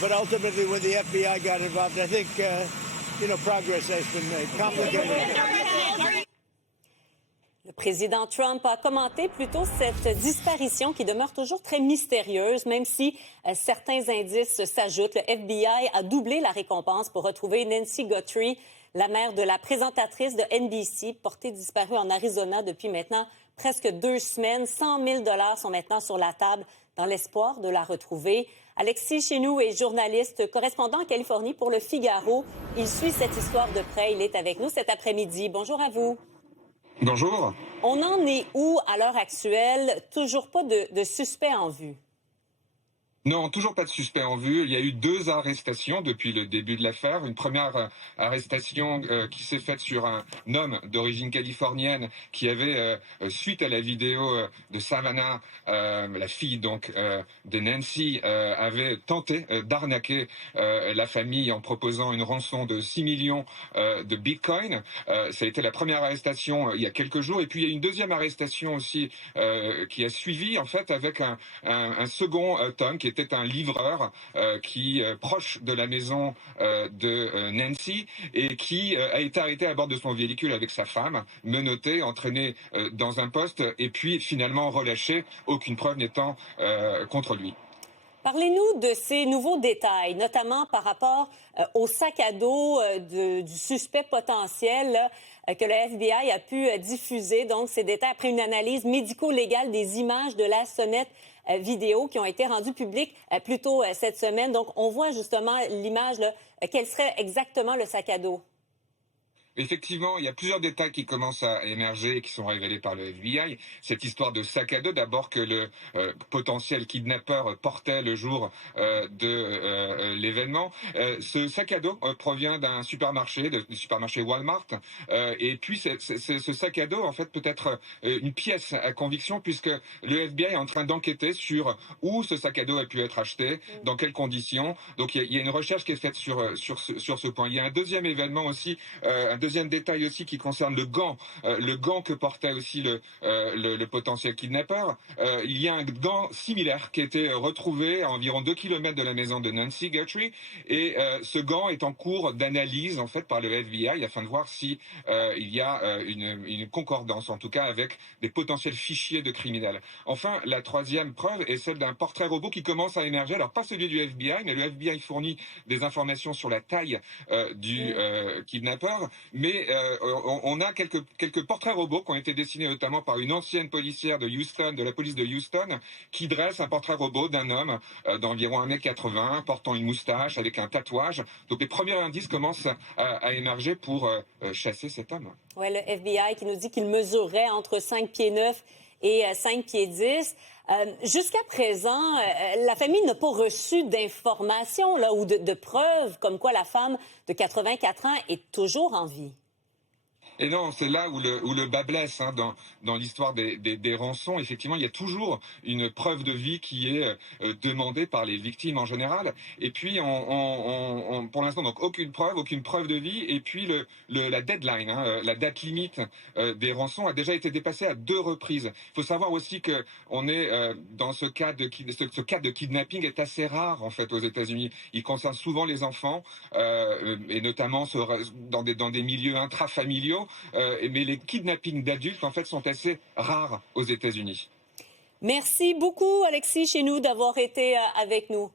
but ultimately when the FBI got involved, I think, progress has been complicated. Le président Trump a commenté plutôt cette disparition qui demeure toujours très mystérieuse, même si certains indices s'ajoutent. Le FBI a doublé la récompense pour retrouver Nancy Guthrie, la mère de la présentatrice de NBC, portée disparue en Arizona depuis maintenant presque 2 semaines. 100 000 $ sont maintenant sur la table dans l'espoir de la retrouver. Alexis Chenoux est journaliste, correspondant en Californie pour Le Figaro. Il suit cette histoire de près. Il est avec nous cet après-midi. Bonjour à vous. Bonjour. On en est où à l'heure actuelle? Toujours pas de suspect en vue. Non, toujours pas de suspect en vue. Il y a eu 2 arrestations depuis le début de l'affaire. Une première arrestation qui s'est faite sur un homme d'origine californienne qui avait, suite à la vidéo de Savannah, la fille donc de Nancy, avait tenté d'arnaquer la famille en proposant une rançon de 6 millions de bitcoins. Ça a été la première arrestation il y a quelques jours. Et puis il y a une deuxième arrestation aussi qui a suivi en fait avec un second Tom qui était un livreur qui proche de la maison de Nancy et qui a été arrêté à bord de son véhicule avec sa femme, menotté, entraîné dans un poste et puis finalement relâché, aucune preuve n'étant contre lui. Parlez-nous de ces nouveaux détails, notamment par rapport au sac à dos du suspect potentiel là, que le FBI a pu diffuser. Donc, ces détails après une analyse médico-légale des images de la sonnette vidéo qui ont été rendues publiques plus tôt cette semaine. Donc, on voit justement l'image, là, quel serait exactement le sac à dos. Effectivement, il y a plusieurs détails qui commencent à émerger et qui sont révélés par le FBI. Cette histoire de sac à dos, d'abord que le potentiel kidnappeur portait le jour de l'événement. Ce sac à dos provient d'un supermarché, du supermarché Walmart. Et puis, ce sac à dos, en fait, peut être une pièce à conviction puisque le FBI est en train d'enquêter sur où ce sac à dos a pu être acheté, dans quelles conditions. Donc, il y a une recherche qui est faite sur ce point. Il y a un deuxième événement aussi, deuxième détail aussi qui concerne le gant que portait aussi le potentiel kidnappeur. Il y a un gant similaire qui a été retrouvé à environ 2 km de la maison de Nancy Guthrie et ce gant est en cours d'analyse en fait par le FBI afin de voir si il y a une concordance en tout cas avec des potentiels fichiers de criminels. Enfin, la troisième preuve est celle d'un portrait robot qui commence à émerger. Alors pas celui du FBI, mais le FBI fournit des informations sur la taille du kidnappeur. Mais on a quelques portraits robots qui ont été dessinés notamment par une ancienne policière de Houston, de la police de Houston, qui dresse un portrait robot d'un homme d'environ 1,80 m, portant une moustache, avec un tatouage. Donc les premiers indices commencent à émerger pour chasser cet homme. Oui, le FBI qui nous dit qu'il mesurerait entre 5 pieds 9 et 5 pieds 10. Jusqu'à présent, la famille n'a pas reçu d'informations là, ou de preuves comme quoi la femme de 84 ans est toujours en vie. Et non, c'est là où le bas blesse hein, dans l'histoire des rançons. Effectivement, il y a toujours une preuve de vie qui est demandée par les victimes en général. Et puis, pour l'instant, donc aucune preuve de vie. Et puis, la deadline, hein, la date limite des rançons a déjà été dépassée à 2 reprises. Il faut savoir aussi que on est dans ce cas de kidnapping est assez rare en fait aux États-Unis. Il concerne souvent les enfants et notamment dans des milieux intrafamiliaux. Mais les kidnappings d'adultes, en fait, sont assez rares aux États-Unis. Merci beaucoup, Alexis Chenoux, d'avoir été avec nous.